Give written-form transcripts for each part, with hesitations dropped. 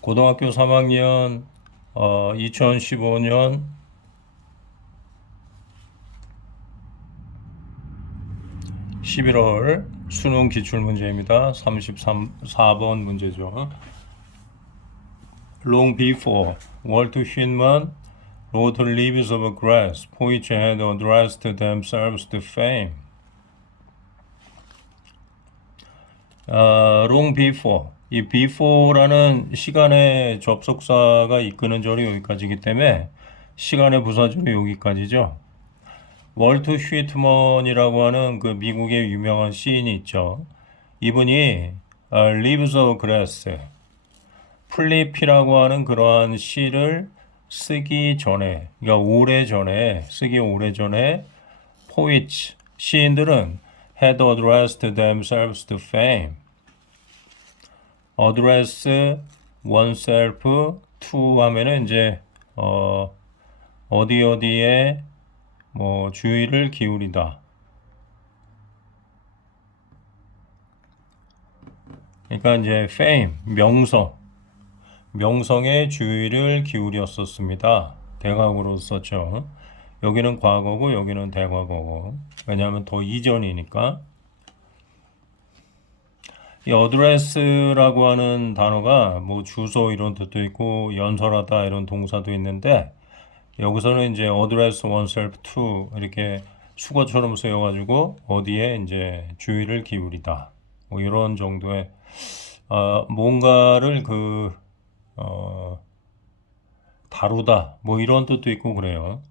고등학교 3학년 2015년 11월 수능 기출문제입니다. 34번 문제죠. Long before, 월트 휘트만 wrote Leaves of Grass, which had addressed themselves to fame. Long before, 이 before라는 시간의 접속사가 이끄는 절이 여기까지이기 때문에 시간의 부사절이 여기까지죠. 월트 휘트먼이라고 하는 그 미국의 유명한 시인이 있죠. 이분이 Leaves of Grass, 풀잎이라고 하는 그러한 시를 쓰기 전에, 그러니까 쓰기 오래전에 poets, 시인들은 had addressed themselves to fame. address oneself to 하면은 이제 어디에 뭐 주의를 기울이다. 그러니까 이제 fame, 명성에 주의를 기울였었습니다. 대각으로 썼죠. 여기는 과거고 여기는 대과거고. 왜냐하면 더 이전이니까. 이 address라고 하는 단어가 뭐 주소 이런 뜻도 있고 연설하다 이런 동사도 있는데 여기서는 이제 address oneself to 이렇게 수거처럼 쓰여가지고 어디에 이제 주의를 기울이다. 뭐 이런 정도의 뭔가를 다루다 뭐 이런 뜻도 있고 그래요.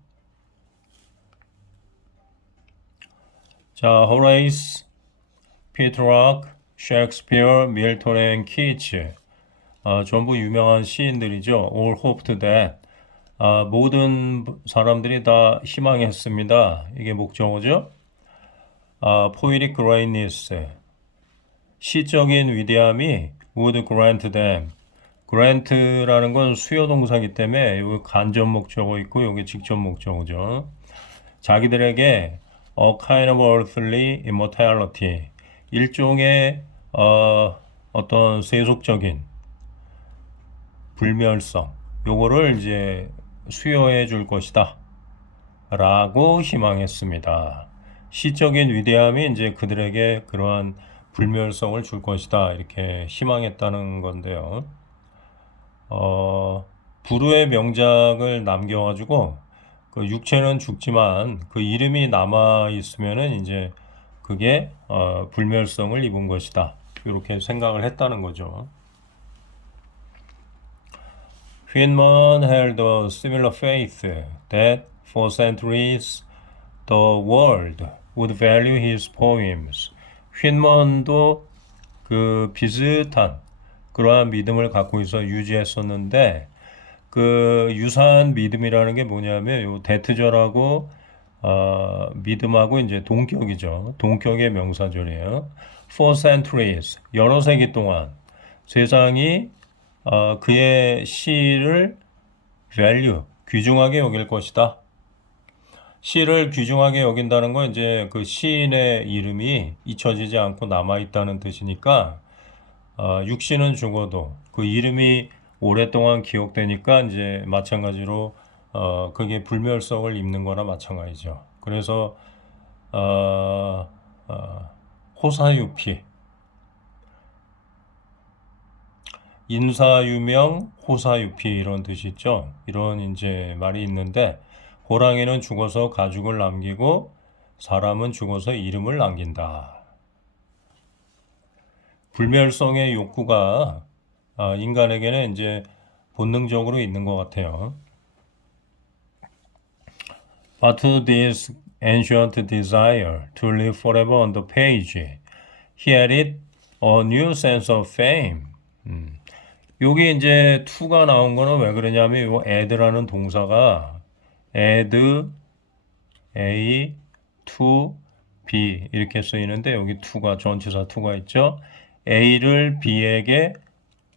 자, 호레이스, 피트락, 셰익스피어, 밀턴 앤 키츠 전부 유명한 시인들이죠. All hoped that 모든 사람들이 다 희망했습니다. 이게 목적어죠. poetic greatness 시적인 위대함이 would grant them grant라는 건 수요 동사이기 때문에 여기 간접 목적어 있고 여기 직접 목적어죠. 자기들에게 a kind of earthly immortality 일종의 어떤 세속적인 불멸성 요거를 이제 수여해 줄 것이다 라고 희망했습니다. 시적인 위대함이 이제 그들에게 그러한 불멸성을 줄 것이다 이렇게 희망했다는 건데요. 불후의 명작을 남겨가지고 그 육체는 죽지만 그 이름이 남아 있으면은 이제 그게 불멸성을 입은 것이다 이렇게 생각을 했다는 거죠. Whitman held a similar faith that for centuries the world would value his poems. 휘트먼도 그 비슷한 그러한 믿음을 갖고 있어 유지했었는데 그 유사한 믿음이라는 게 뭐냐면 요 대트절하고 믿음하고 이제 동격이죠. 동격의 명사절이에요. For centuries 여러 세기 동안 세상이 그의 시를 value 귀중하게 여길 것이다. 시를 귀중하게 여긴다는 건 이제 그 시인의 이름이 잊혀지지 않고 남아 있다는 뜻이니까 육신은 죽어도 그 이름이 오랫동안 기억되니까 이제 마찬가지로 그게 불멸성을 입는 거나 마찬가지죠. 그래서 호사유피 인사유명 호사유피 이런 뜻이 있죠. 이런 이제 말이 있는데 호랑이는 죽어서 가죽을 남기고 사람은 죽어서 이름을 남긴다. 불멸성의 욕구가 인간에게는 이제 본능적으로 있는 것 같아요. But this ancient desire to live forever on the page, he added a new sense of fame. 여기 이제 to가 나온 거는 왜 그러냐면 요 add라는 동사가 add, a, to, b 이렇게 쓰이는데 여기 to가 전치사 to가 있죠. a를 b에게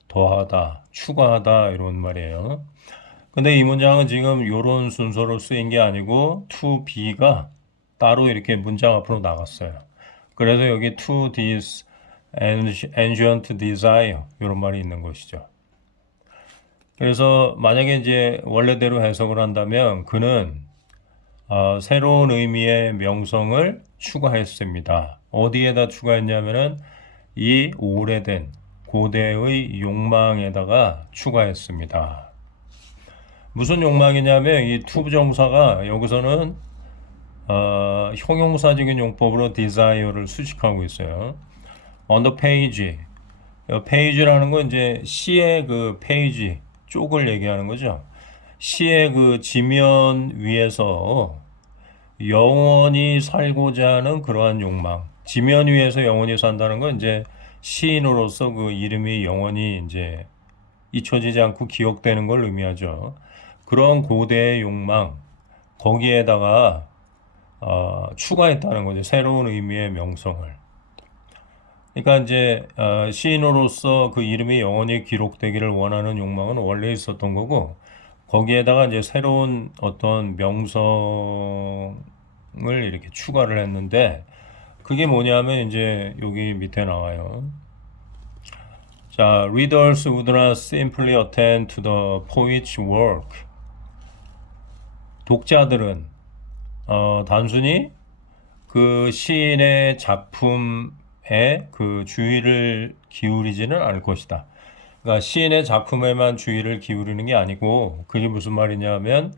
더하다, 추가하다 이런 말이에요. 근데 이 문장은 지금 이런 순서로 쓰인 게 아니고 to be가 따로 이렇게 문장 앞으로 나갔어요. 그래서 여기 to this ancient desire 이런 말이 있는 것이죠. 그래서 만약에 이제 원래대로 해석을 한다면 그는 새로운 의미의 명성을 추가했습니다. 어디에다 추가했냐면은 이 오래된 고대의 욕망에다가 추가했습니다. 무슨 욕망이냐면 이 투부정사가 여기서는 형용사적인 용법으로 desire를 수식하고 있어요. On the page. 페이지라는 건 이제 시의 그 페이지 쪽을 얘기하는 거죠. 시의 그 지면 위에서 영원히 살고자 하는 그러한 욕망. 지면 위에서 영원히 산다는 건 이제 시인으로서 그 이름이 영원히 이제 잊혀지지 않고 기억되는 걸 의미하죠. 그런 고대의 욕망, 거기에다가 추가했다는 거죠. 새로운 의미의 명성을. 그러니까 이제 시인으로서 그 이름이 영원히 기록되기를 원하는 욕망은 원래 있었던 거고 거기에다가 이제 새로운 어떤 명성을 이렇게 추가를 했는데 그게 뭐냐면 이제 여기 밑에 나와요. 자, readers would not simply attend to the poet's work. 독자들은 단순히 그 시인의 작품에 그 주의를 기울이지는 않을 것이다. 그러니까 시인의 작품에만 주의를 기울이는 게 아니고 그게 무슨 말이냐면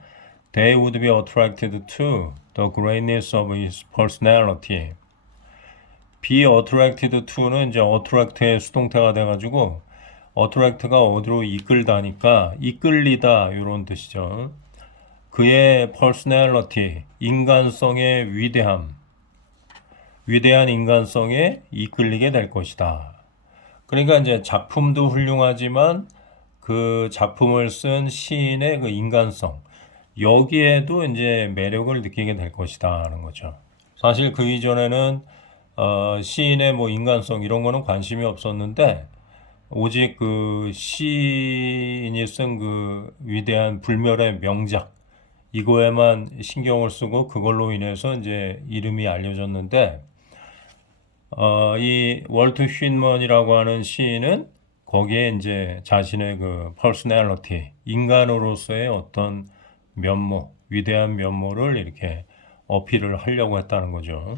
they would be attracted to the greatness of his personality. be attracted to는 이제 attract의 수동태가 돼가지고 attract가 어디로 이끌다니까 이끌리다 이런 뜻이죠. 그의 personality, 인간성의 위대함, 위대한 인간성에 이끌리게 될 것이다. 그러니까 이제 작품도 훌륭하지만 그 작품을 쓴 시인의 그 인간성, 여기에도 이제 매력을 느끼게 될 것이다 하는 거죠. 사실 그 이전에는 시인의 뭐 인간성 이런 거는 관심이 없었는데 오직 그 시인이 쓴 그 위대한 불멸의 명작 이거에만 신경을 쓰고 그걸로 인해서 이제 이름이 알려졌는데 이 월트 휘먼이라고 하는 시인은 거기에 이제 자신의 그 퍼스널리티, 인간으로서의 어떤 면모, 위대한 면모를 이렇게 어필을 하려고 했다는 거죠.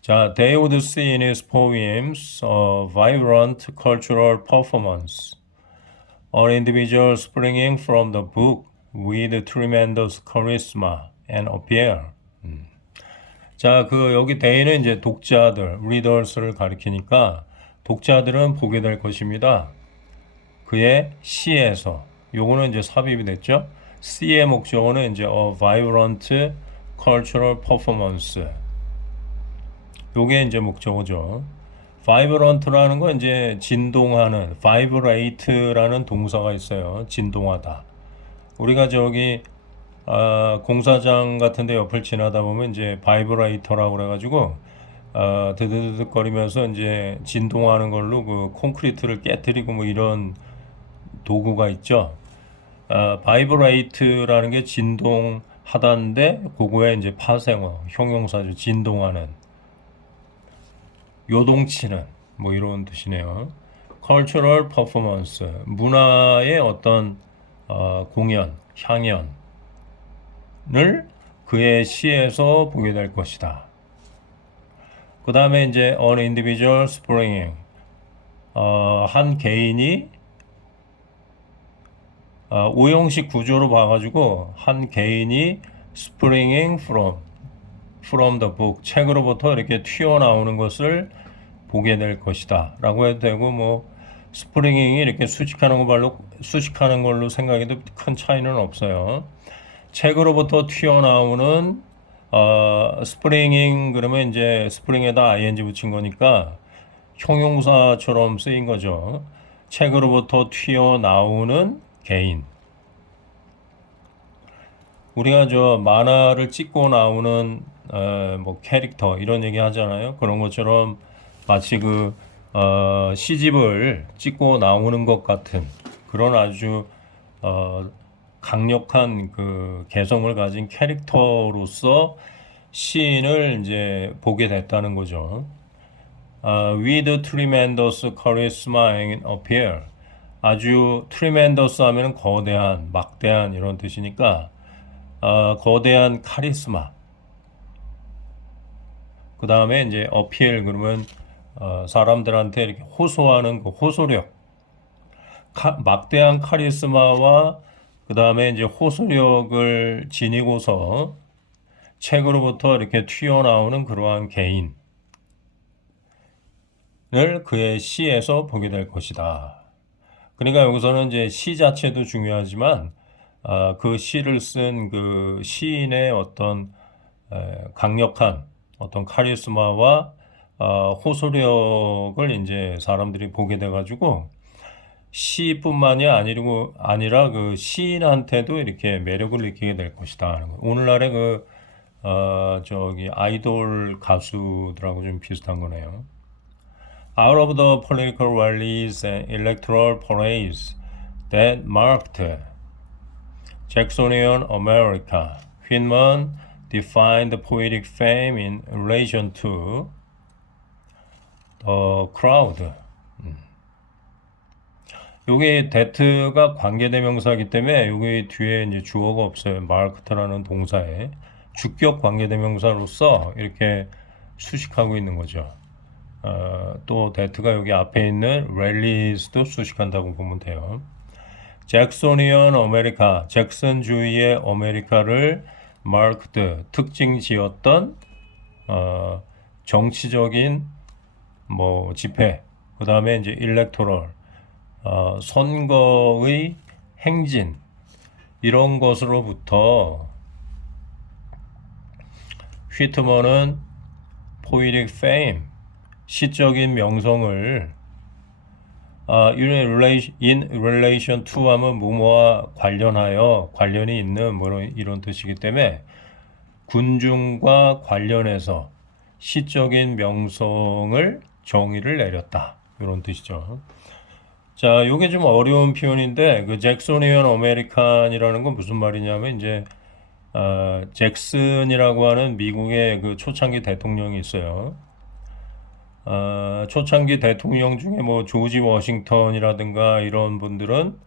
자, they would see in his poems a vibrant cultural performance, an individual springing from the book with tremendous charisma and appeal. 자, 그 여기 they는 이제 독자들, readers를 가리키니까 독자들은 보게 될 것입니다. 그의 시에서 요거는 이제 삽입이 됐죠. C의 목적어는 이제 a vibrant cultural performance. 요게 이제 목적어죠. vibrant라는 건 이제 진동하는, vibrate라는 동사가 있어요. 진동하다. 우리가 저기 공사장 같은데 옆을 지나다 보면 이제 바이브레이터라고 그래가지고 드드드득거리면서 이제 진동하는 걸로 그 콘크리트를 깨뜨리고 뭐 이런 도구가 있죠. 바이브레이트라는 게 진동하다인데 그거에 이제 파생어 형용사죠. 진동하는, 요동치는 뭐 이런 뜻이네요. cultural performance, 문화의 어떤 공연, 향연 을 그의 시에서 보게 될 것이다. 그 다음에 이제 an individual springing, 한 개인이 오형식 구조로 봐가지고 한 개인이 springing from the book, 책으로부터 이렇게 튀어나오는 것을 보게 될 것이다 라고 해도 되고 뭐 springing이 이렇게 수식하는 걸로 생각해도 큰 차이는 없어요. 책으로부터 튀어나오는 스프링잉 그러면 이제 스프링에다 ing 붙인 거니까 형용사처럼 쓰인 거죠. 책으로부터 튀어나오는 개인. 우리가 저 만화를 찍고 나오는 뭐 캐릭터 이런 얘기 하잖아요. 그런 것처럼 마치 그 시집을 찍고 나오는 것 같은 그런 아주 강력한 그 개성을 가진 캐릭터로서 시인을 이제 보게 됐다는 거죠. with tremendous charisma and appeal. 아주 tremendous 하면은 거대한, 막대한 이런 뜻이니까 거대한 카리스마. 그 다음에 이제 appeal 그러면 사람들한테 이렇게 호소하는 그 호소력. 막대한 카리스마와 그 다음에 이제 호소력을 지니고서 책으로부터 이렇게 튀어나오는 그러한 개인을 그의 시에서 보게 될 것이다. 그러니까 여기서는 이제 시 자체도 중요하지만 그 시를 쓴 그 시인의 어떤 강력한 어떤 카리스마와 호소력을 이제 사람들이 보게 돼가지고 시뿐만이 아니라 그 시인한테도 이렇게 매력을 느끼게 될 것이다. 오늘날의 저기 아이돌 가수들하고 좀 비슷한 거네요. Out of the political rallies and electoral parades that marked Jacksonian America, Whitman defined poetic fame in relation to the crowd. 요게 that가 관계대명사이기 때문에 요게 뒤에 이제 주어가 없어요. marked라는 동사에 주격 관계대명사로서 이렇게 수식하고 있는 거죠. 또 that가 여기 앞에 있는 rallies도 수식한다고 보면 돼요. 잭소니언 아메리카, 잭슨주의의 아메리카를 marked, 특징 지었던 정치적인 뭐 집회, 그 다음에 이제 electoral, 선거의 행진 이런 것으로부터 휘트먼은 poetic fame, 시적인 명성을 in relation to 하면 뭐뭐와 관련하여 관련이 있는 뭐 이런 뜻이기 때문에 군중과 관련해서 시적인 명성을 정의를 내렸다 이런 뜻이죠. 자, 요게 좀 어려운 표현인데 그 잭소니언 아메리칸이라는 건 무슨 말이냐면 이제 잭슨이라고 하는 미국의 그 초창기 대통령이 있어요. 초창기 대통령 중에 뭐 조지 워싱턴이라든가 이런 분들은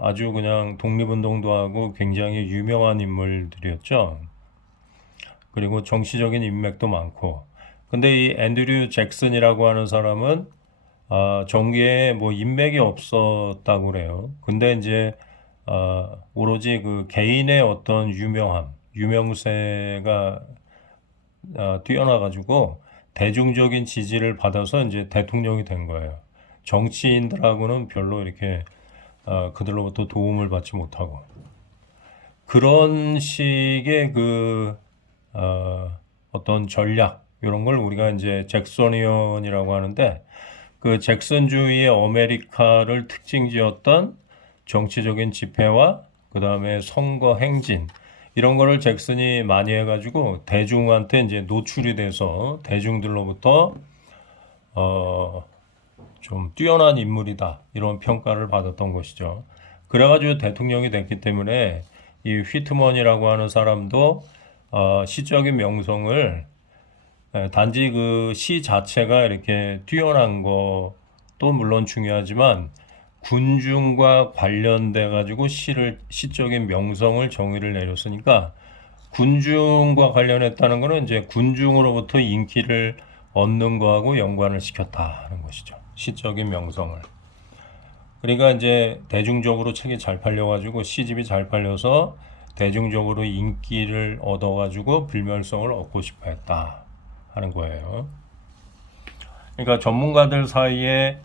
아주 그냥 독립운동도 하고 굉장히 유명한 인물들이었죠. 그리고 정치적인 인맥도 많고. 근데 이 앤드류 잭슨이라고 하는 사람은 정계에 뭐 인맥이 없었다고 그래요. 근데 이제 오로지 그 개인의 어떤 유명세가 뛰어나가지고 대중적인 지지를 받아서 이제 대통령이 된 거예요. 정치인들하고는 별로 이렇게 그들로부터 도움을 받지 못하고 그런 식의 어떤 전략 이런 걸 우리가 이제 잭소니언이라고 하는데 그 잭슨주의의 아메리카를 특징지었던 정치적인 집회와 그 다음에 선거 행진 이런 거를 잭슨이 많이 해가지고 대중한테 이제 노출이 돼서 대중들로부터 좀 뛰어난 인물이다 이런 평가를 받았던 것이죠. 그래가지고 대통령이 됐기 때문에 이 휘트먼이라고 하는 사람도 시적인 명성을 단지 그 시 자체가 이렇게 뛰어난 것도 물론 중요하지만 군중과 관련돼 가지고 시적인 명성을 정의를 내렸으니까 군중과 관련했다는 것은 이제 군중으로부터 인기를 얻는 거하고 연관을 시켰다는 것이죠. 시적인 명성을. 그러니까 이제 대중적으로 책이 잘 팔려가지고 시집이 잘 팔려서 대중적으로 인기를 얻어가지고 불멸성을 얻고 싶어 했다 하는 거예요. 그러니까 전문가들 사이에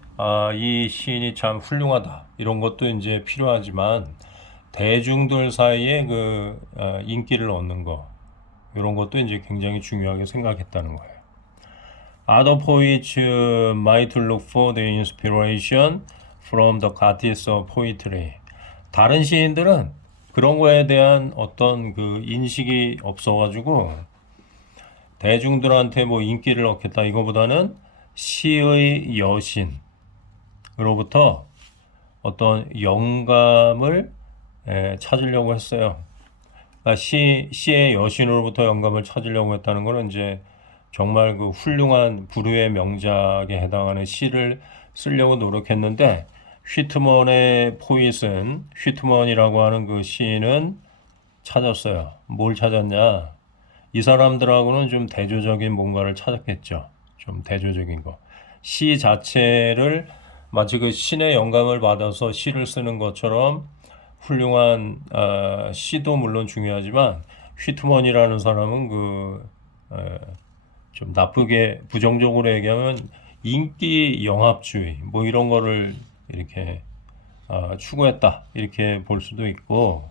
이 시인이 참 훌륭하다 이런 것도 이제 필요하지만 대중들 사이에 인기를 얻는 거 이런 것도 이제 굉장히 중요하게 생각했다는 거예요. Other poets might look for the inspiration from the goddess of poetry. 다른 시인들은 그런 거에 대한 어떤 그 인식이 없어가지고 대중들한테 뭐 인기를 얻겠다 이거보다는 시의 여신으로부터 어떤 영감을 찾으려고 했어요. 그러니까 시의 여신으로부터 영감을 찾으려고 했다는 거는 이제 정말 그 훌륭한 불후의 명작에 해당하는 시를 쓰려고 노력했는데 휘트먼의 포이슨, 휘트먼이라고 하는 그 시인은 찾았어요. 뭘 찾았냐? 이 사람들하고는 좀 대조적인 뭔가를 찾았겠죠. 좀 대조적인 거. 시 자체를 마치 그 신의 영감을 받아서 시를 쓰는 것처럼 훌륭한 시도 물론 중요하지만 휘트먼이라는 사람은 좀 나쁘게 부정적으로 얘기하면 인기 영합주의 뭐 이런 거를 이렇게 추구했다 이렇게 볼 수도 있고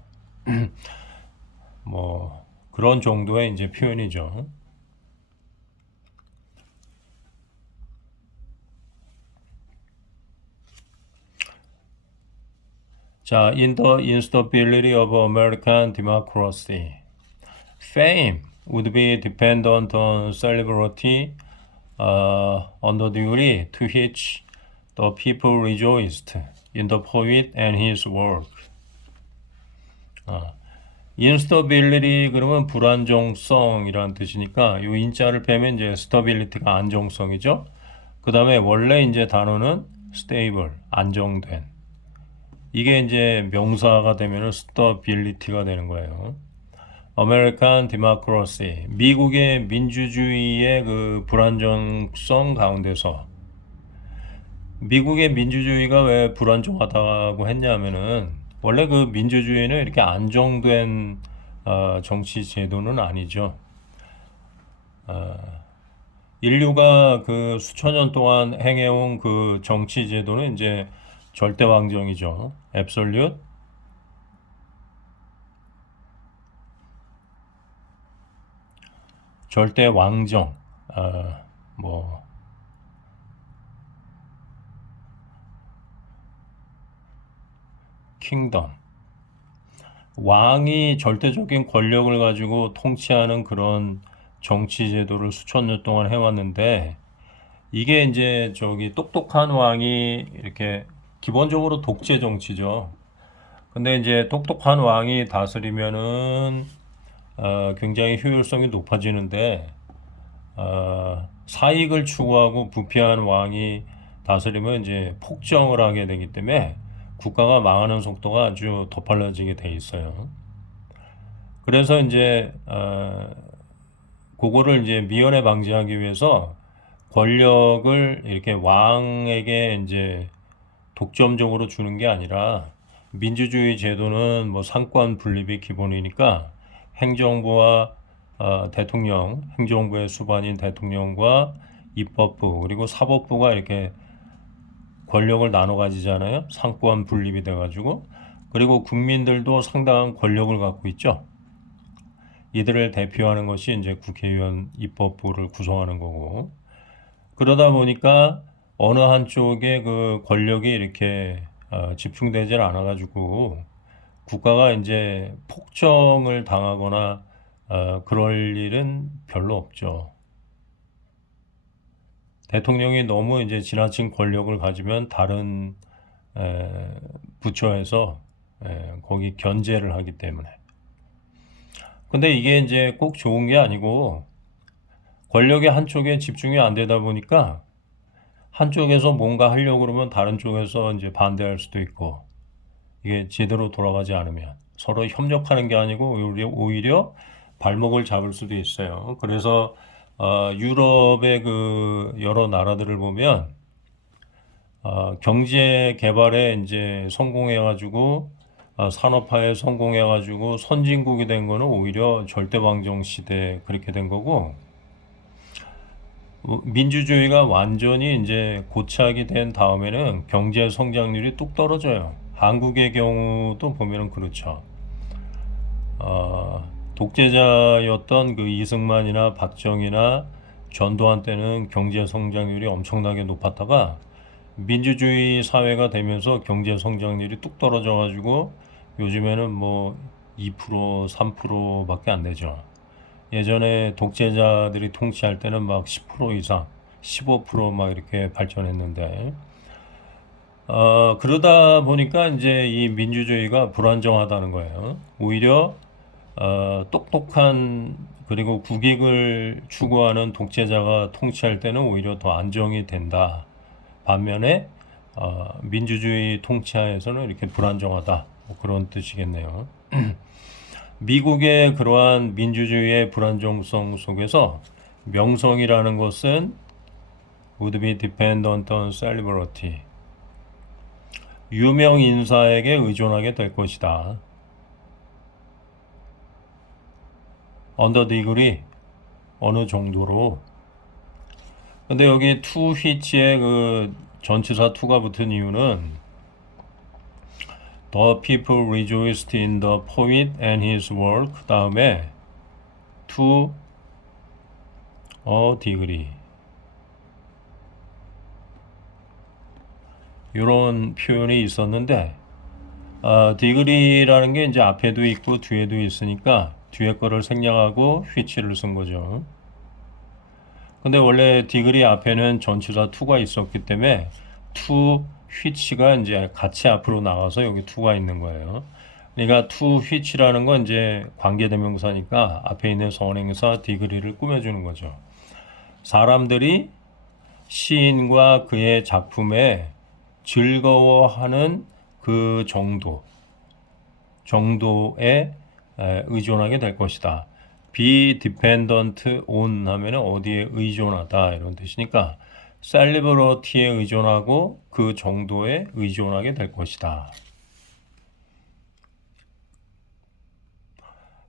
뭐 그런 정도의 이제 표현이죠. 자, in the instability of American democracy, fame would be dependent on celebrity, on the degree to which the people rejoiced in the poet and his work. instability 그러면 불안정성이라는 뜻이니까 이 인자를 빼면 이제 stability가 안정성이죠. 그 다음에 원래 이제 단어는 stable, 안정된. 이게 이제 명사가 되면은 stability가 되는 거예요. American democracy, 미국의 민주주의의 그 불안정성 가운데서 미국의 민주주의가 왜 불안정하다고 했냐면은 원래 그 민주주의는 이렇게 안정된 정치 제도는 아니죠. 인류가 그 수천 년 동안 행해온 그 정치 제도는 이제 절대왕정이죠. absolute. 절대왕정. 뭐 킹덤. 왕이 절대적인 권력을 가지고 통치하는 그런 정치 제도를 수천 년 동안 해왔는데 이게 이제 저기 똑똑한 왕이 이렇게 기본적으로 독재 정치죠. 근데 이제 똑똑한 왕이 다스리면은 굉장히 효율성이 높아지는데 사익을 추구하고 부패한 왕이 다스리면 이제 폭정을 하게 되기 때문에 국가가 망하는 속도가 아주 더 빨라지게 돼 있어요. 그래서 이제 그거를 이제 미연에 방지하기 위해서 권력을 이렇게 왕에게 이제 독점적으로 주는 게 아니라 민주주의 제도는 뭐 상권 분립이 기본이니까 행정부와 대통령, 행정부의 수반인 대통령과 입법부 그리고 사법부가 이렇게 권력을 나눠 가지잖아요. 상권 분립이 돼가지고 그리고 국민들도 상당한 권력을 갖고 있죠. 이들을 대표하는 것이 이제 국회의원 입법부를 구성하는 거고 그러다 보니까 어느 한쪽에 그 권력이 이렇게 집중되질 않아가지고 국가가 이제 폭정을 당하거나 그럴 일은 별로 없죠. 대통령이 너무 이제 지나친 권력을 가지면 다른 부처에서 거기 견제를 하기 때문에. 근데 이게 이제 꼭 좋은 게 아니고 권력의 한쪽에 집중이 안 되다 보니까 한쪽에서 뭔가 하려고 그러면 다른 쪽에서 이제 반대할 수도 있고 이게 제대로 돌아가지 않으면 서로 협력하는 게 아니고 오히려 발목을 잡을 수도 있어요. 그래서 유럽의 그 여러 나라들을 보면 경제 개발에 이제 성공해가지고 산업화에 성공해가지고 선진국이 된 거는 오히려 절대왕정 시대 그렇게 된 거고 민주주의가 완전히 이제 고착이 된 다음에는 경제 성장률이 뚝 떨어져요. 한국의 경우도 보면은 그렇죠. 독재자였던 그 이승만이나 박정희나 전두환 때는 경제 성장률이 엄청나게 높았다가 민주주의 사회가 되면서 경제 성장률이 뚝 떨어져 가지고 요즘에는 뭐 2%, 3%밖에 안 되죠. 예전에 독재자들이 통치할 때는 막 10% 이상, 15%막 이렇게 발전했는데, 그러다 보니까 이제 이 민주주의가 불안정하다는 거예요. 오히려, 똑똑한 그리고 국익을 추구하는 독재자가 통치할 때는 오히려 더 안정이 된다. 반면에 민주주의 통치하에서는 이렇게 불안정하다. 뭐 그런 뜻이겠네요. 미국의 그러한 민주주의의 불안정성 속에서 명성이라는 것은 would be dependent on celebrity. 유명 인사에게 의존하게 될 것이다. under degree 어느 정도로. 근데 여기 to which에 그 전치사 to가 붙은 이유는 the people rejoiced in the poet and his work 다음에 to a degree 이런 표현이 있었는데 degree라는 게 이제 앞에도 있고 뒤에도 있으니까 뒤에 거를 생략하고 which를 쓴 거죠. 근데 원래 degree 앞에는 전치사 to가 있었기 때문에 to which가 이제 같이 앞으로 나가서 여기 to가 있는 거예요. 그러니까 to which라는 건 이제 관계대명사니까 앞에 있는 선행사 degree를 꾸며주는 거죠. 사람들이 시인과 그의 작품에 즐거워하는 그 정도에 의존하게 될 것이다. be dependent on 하면은 어디에 의존하다 이런 뜻이니까 celebrity에 의존하고 그 정도에 의존하게 될 것이다.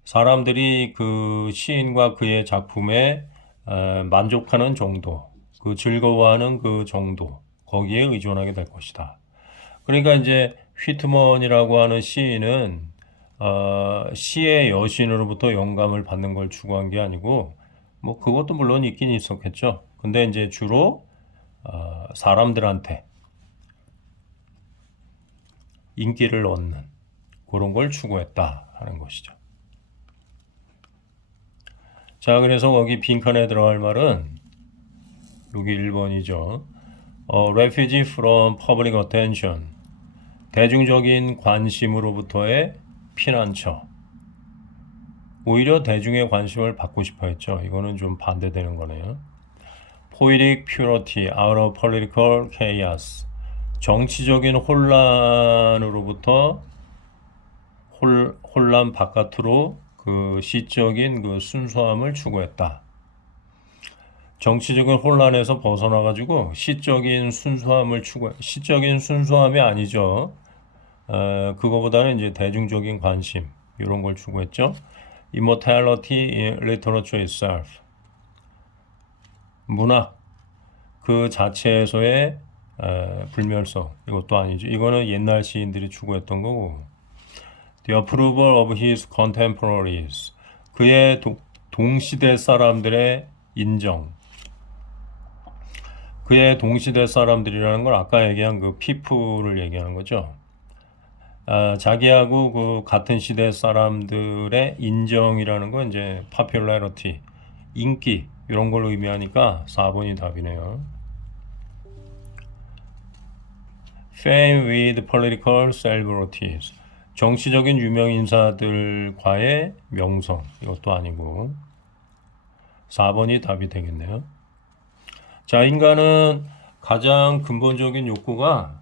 사람들이 그 시인과 그의 작품에 만족하는 정도, 그 즐거워하는 그 정도, 거기에 의존하게 될 것이다. 그러니까 이제 휘트먼이라고 하는 시인은 시의 여신으로부터 영감을 받는 걸 추구한 게 아니고 뭐 그것도 물론 있긴 있었겠죠. 근데 이제 주로 사람들한테 인기를 얻는 그런 걸 추구했다 하는 것이죠. 자, 그래서 거기 빈칸에 들어갈 말은 여기 1번이죠. refugee from public attention. 대중적인 관심으로부터의 피난처. 오히려 대중의 관심을 받고 싶어 했죠. 이거는 좀 반대되는 거네요. poetic purity out of political chaos. 정치적인 혼란으로부터 혼란 바깥으로 그 시적인 그 순수함을 추구했다. 정치적인 혼란에서 벗어나가지고 시적인 순수함이 아니죠. 그거보다는 이제 대중적인 관심 이런 걸 추구했죠. Immortality in literature itself. 문학 그 자체에서의 불멸성 이것도 아니죠. 이거는 옛날 시인들이 추구했던 거고. The approval of his contemporaries. 그의 동시대 사람들의 인정. 그의 동시대 사람들이라는 건 아까 얘기한 그 people를 얘기하는 거죠. 자기하고 그 같은 시대 사람들의 인정이라는 건 이제 popularity, 인기 이런 걸 의미하니까 4번이 답이네요. Fame with political celebrities. 정치적인 유명 인사들과의 명성 이것도 아니고 4번이 답이 되겠네요. 자, 인간은 가장 근본적인 욕구가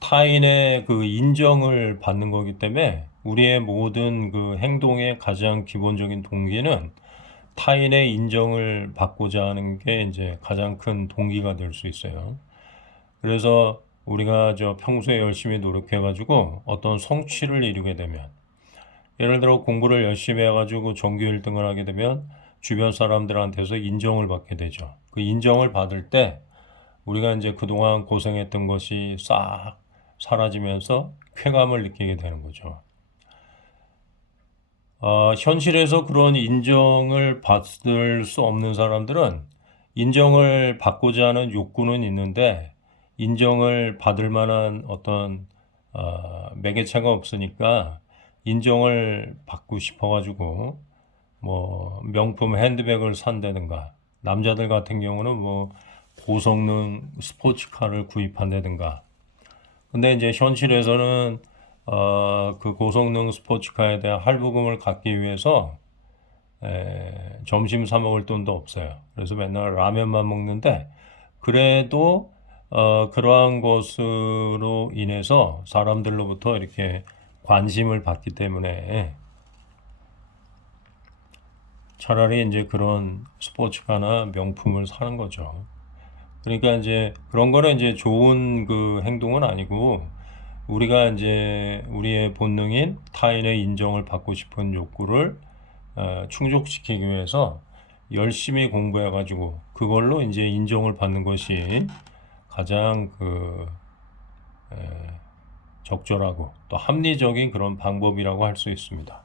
타인의 그 인정을 받는 거기 때문에 우리의 모든 그 행동의 가장 기본적인 동기는 타인의 인정을 받고자 하는 게 이제 가장 큰 동기가 될 수 있어요. 그래서 우리가 평소에 열심히 노력해가지고 어떤 성취를 이루게 되면 예를 들어 공부를 열심히 해가지고 전교 1등을 하게 되면 주변 사람들한테서 인정을 받게 되죠. 그 인정을 받을 때 우리가 이제 그동안 고생했던 것이 싹 사라지면서 쾌감을 느끼게 되는 거죠. 현실에서 그런 인정을 받을 수 없는 사람들은 인정을 받고자 하는 욕구는 있는데 인정을 받을 만한 어떤 매개체가 없으니까 인정을 받고 싶어가지고 뭐 명품 핸드백을 산다든가 남자들 같은 경우는 뭐 고성능 스포츠카를 구입한다든가 근데 이제 현실에서는 그 고성능 스포츠카에 대한 할부금을 갚기 위해서 점심 사 먹을 돈도 없어요. 그래서 맨날 라면만 먹는데 그래도 그러한 것으로 인해서 사람들로부터 이렇게 관심을 받기 때문에 차라리 이제 그런 스포츠카나 명품을 사는 거죠. 그러니까 이제 그런 거는 이제 좋은 그 행동은 아니고 우리가 이제 우리의 본능인 타인의 인정을 받고 싶은 욕구를 충족시키기 위해서 열심히 공부해가지고 그걸로 이제 인정을 받는 것이 가장 그 적절하고 또 합리적인 그런 방법이라고 할 수 있습니다.